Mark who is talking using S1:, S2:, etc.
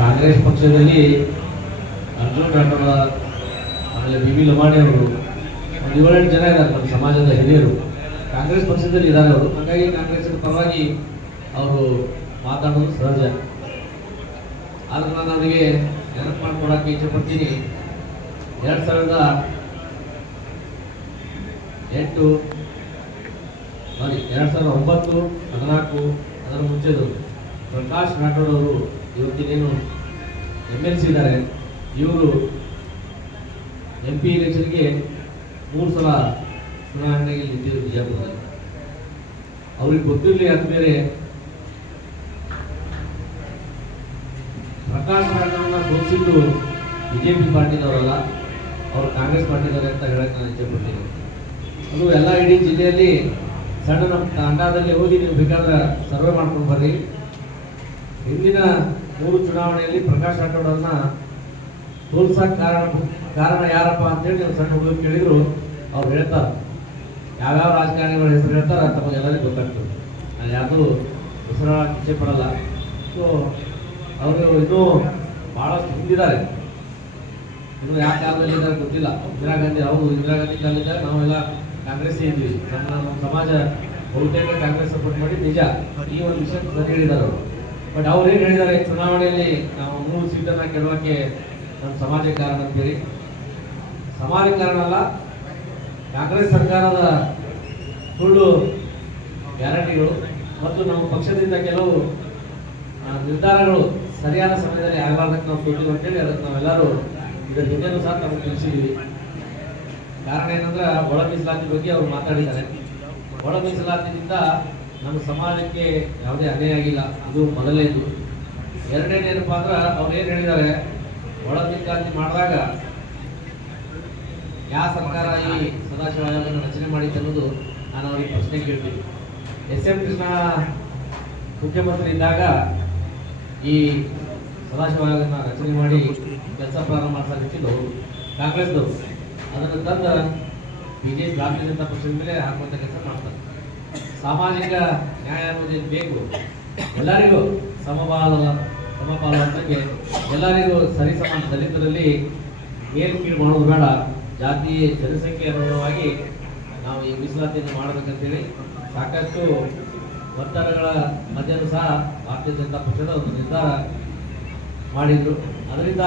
S1: ಕಾಂಗ್ರೆಸ್ ಪಕ್ಷದಲ್ಲಿ ಅರ್ಜುನ್ ರಾಠೋಡ ಆಮೇಲೆ B B Lamani ಅವರು, ಒಂದು ಏಳೆಂಟು ಜನ ಇದ್ದಾರೆ ನಮ್ಮ ಸಮಾಜದ ಹಿರಿಯರು. ಕಾಂಗ್ರೆಸ್ ಪಕ್ಷದಲ್ಲಿ ಇದ್ದಾರೆ ಅವರು. ಹಾಗಾಗಿ ಕಾಂಗ್ರೆಸ್ ಪರವಾಗಿ ಅವರು ಮಾತಾಡೋದು ಸಹಜ. ಆದ್ರೆ ನಾನು ಅವರಿಗೆ ನೆನಪು ಮಾಡ್ಕೊಡಕ್ಕೆ ಇಚ್ಛೆಪಡ್ತೀನಿ ಎರಡು ಸಾವಿರದ ಎಂಟು, ಸಾರಿ, ಎರಡು ಸಾವಿರದ ಒಂಬತ್ತು, ಹದಿನಾಲ್ಕು, ಅದರ ಮುಂಚೆದು ಪ್ರಕಾಶ್ ರಾಠೋಡ್ ಅವರು ಇವತ್ತಿನೇನು ಎಂ ಎಲ್ ಸಿ ಇದ್ದಾರೆ. ಇವರು ಎಂ ಪಿ ಎಲೆಕ್ಷನ್ಗೆ ಮೂರು ಸಲ ಚುನಾವಣೆಗೆ ನಿಂತಿದ್ರು ಬಿಜಾಪುರದಲ್ಲಿ ಅವ್ರಿಗೆ ಗೊತ್ತಿರಲಿ ಬೇರೆ ಪ್ರಕಾಶ್ ರಾಠೋಡ್ನ ಸೋಲಿಸಿದ್ದು ಬಿಜೆಪಿ ಪಾರ್ಟಿದವರಲ್ಲ ಅವರು ಕಾಂಗ್ರೆಸ್ ಪಾರ್ಟಿದವರು ಅಂತ ಹೇಳಕ್ಕೆ ನಾನು ಇಚ್ಛೆಪಡ್ತೀನಿ. ಅದು ಎಲ್ಲ ಇಡೀ ಜಿಲ್ಲೆಯಲ್ಲಿ ಸಣ್ಣ ನಮ್ಮ ತಂಡದಲ್ಲಿ ಹೋಗಿ ನೀವು ಬೇಕಾದ್ರೆ ಸರ್ವೆ ಮಾಡ್ಕೊಂಡು ಬರ್ರಿ. ಹಿಂದಿನ ಮೂರು ಚುನಾವಣೆಯಲ್ಲಿ ಪ್ರಕಾಶ್ ರಾಠೋಡನ್ನ ತೋರ್ಸಕ್ ಕಾರಣ ಕಾರಣ ಯಾರಪ್ಪ ಅಂತೇಳಿ ನೀವು ಸಣ್ಣ ಹುಡುಗರು ಕೇಳಿದ್ರು. ಅವ್ರು ಹೇಳ್ತಾರೆ. ಯಾವ್ಯಾವ ರಾಜಕಾರಣಿಗಳ ಹೆಸರು ಹೇಳ್ತಾರೆ ತಮಗೆಲ್ಲರಿಗೂ ಗೊತ್ತಾಗ್ತದೆ. ನಾನು ಯಾವುದು ಹೆಸರು ಇಚ್ಛೆ ಪಡಲ್ಲ. ಸೊ ಅವರು ಇನ್ನೂ ಭಾಳಷ್ಟು ಹಿಂದಿದ್ದಾರೆ. ಇನ್ನು ಯಾವ ಕಾಲದಲ್ಲಿ ಇದ್ದಾರೆ ಗೊತ್ತಿಲ್ಲ. ಇಂದಿರಾ ಗಾಂಧಿ ಅವರು ಇಂದಿರಾ ಗಾಂಧಿ ಕಾಲದಿದ್ದಾರೆ ನಾವೆಲ್ಲ ಕಾಂಗ್ರೆಸ್ ಇದ್ವಿ ನಮ್ಮ ನಮ್ಮ ಸಮಾಜ ಬಹುತೇಕ ಕಾಂಗ್ರೆಸ್ ಸಪೋರ್ಟ್ ಮಾಡಿ ನಿಜ ಈ ಒಂದು ವಿಷಯ ಸರಿ ಹೇಳಿದ್ದಾರೆ ಅವರು. ಬಟ್ ಅವ್ರು ಏನು ಹೇಳಿದ್ದಾರೆ, ಚುನಾವಣೆಯಲ್ಲಿ ನಾವು ಮೂರು ಸೀಟನ್ನ ಗೆಲ್ಲೋಕ್ಕೆ ನಮ್ಮ ಸಮಾಜ ಕಾರಣ ಅಂತೀರಿ. ಸಮಾಜ ಕಾರಣ ಅಲ್ಲ, ಕಾಂಗ್ರೆಸ್ ಸರ್ಕಾರದ ಸುಳ್ಳು ಗ್ಯಾರಂಟಿಗಳು ಮತ್ತು ನಮ್ಮ ಪಕ್ಷದಿಂದ ಕೆಲವು ನಿರ್ಧಾರಗಳು ಸರಿಯಾದ ಸಮಯದಲ್ಲಿ ಆಗಲಾರ್ದಕ್ಕೆ ನಾವು ಕೊಟ್ಟಿದ್ದು ಅಂತೇಳಿ ಅದಕ್ಕೆ ನಾವೆಲ್ಲರೂ ಇದರ ಹಿಂದೆನೂ ಸಹ ನಮಗೆ ತಿಳಿಸಿದ್ದೀವಿ ಕಾರಣ ಏನಂದ್ರೆ, ಒಳ ಮೀಸಲಾತಿ ಬಗ್ಗೆ ಅವರು ಮಾತಾಡಿದ್ದಾರೆ. ಒಳ ಮೀಸಲಾತಿಯಿಂದ ನಮ್ಮ ಸಮಾಜಕ್ಕೆ ಯಾವುದೇ ಅನ್ಯಾಯ ಆಗಿಲ್ಲ, ಅದು ಮೊದಲನೇದು. ಎರಡನೇದೇನಪ್ಪ ಅಂದ್ರೆ ಅವ್ರು ಏನು ಹೇಳಿದ್ದಾರೆ ಒಳ ಮಾಡಿದಾಗ ಯಾವ ಸರ್ಕಾರ ಈ ಸದಾಶಿವ ಆಯೋಗವನ್ನು ರಚನೆ ಮಾಡಿತ್ತು ಅನ್ನೋದು ನಾನು ಅವರಿಗೆ ಪ್ರಶ್ನೆ ಕೇಳ್ತೀನಿ. ಎಸ್ ಎಂ ಕೃಷ್ಣ ಮುಖ್ಯಮಂತ್ರಿ ಇದ್ದಾಗ ಈ ಸದಾಶಿವ ಆಯೋಗನ ರಚನೆ ಮಾಡಿ ಕೆಲಸ ಪ್ರಾರಂಭ ಮಾಡಿಸಿದ್ದು ಕಾಂಗ್ರೆಸ್ದು. ಅದನ್ನು ತಂದ ಬಿ ಜೆ ಪಿ ಭಾರತೀಯ ಜನತಾ ಪಕ್ಷದ ಮೇಲೆ ಹಾಕುವಂಥ ಕೆಲಸ ಮಾಡ್ತಾರೆ. ಸಾಮಾಜಿಕ ನ್ಯಾಯ ಅನ್ನೋದೇನು ಬೇಕು? ಎಲ್ಲರಿಗೂ ಸಮಪಾಲ ಸಮಪಾಲ ಅಂತಕ್ಕೆ ಎಲ್ಲರಿಗೂ ಸರಿ ಸಮಾನ ದಲಿತರಲ್ಲಿ ಏನು ಕೀಳು ಮಾಡೋದು ಬೇಡ. ಜಾತಿ ಜನಸಂಖ್ಯೆ ಅನುಗುಣವಾಗಿ ನಾವು ಈ ಮೀಸಲಾತಿಯನ್ನು ಮಾಡಬೇಕಂತೇಳಿ ಸಾಕಷ್ಟು ಒತ್ತಡಗಳ ಮಧ್ಯನೂ ಸಹ ಭಾರತೀಯ ಜನತಾ ಪಕ್ಷದ ಒಂದು ನಿರ್ಧಾರ ಮಾಡಿದರು. ಅದರಿಂದ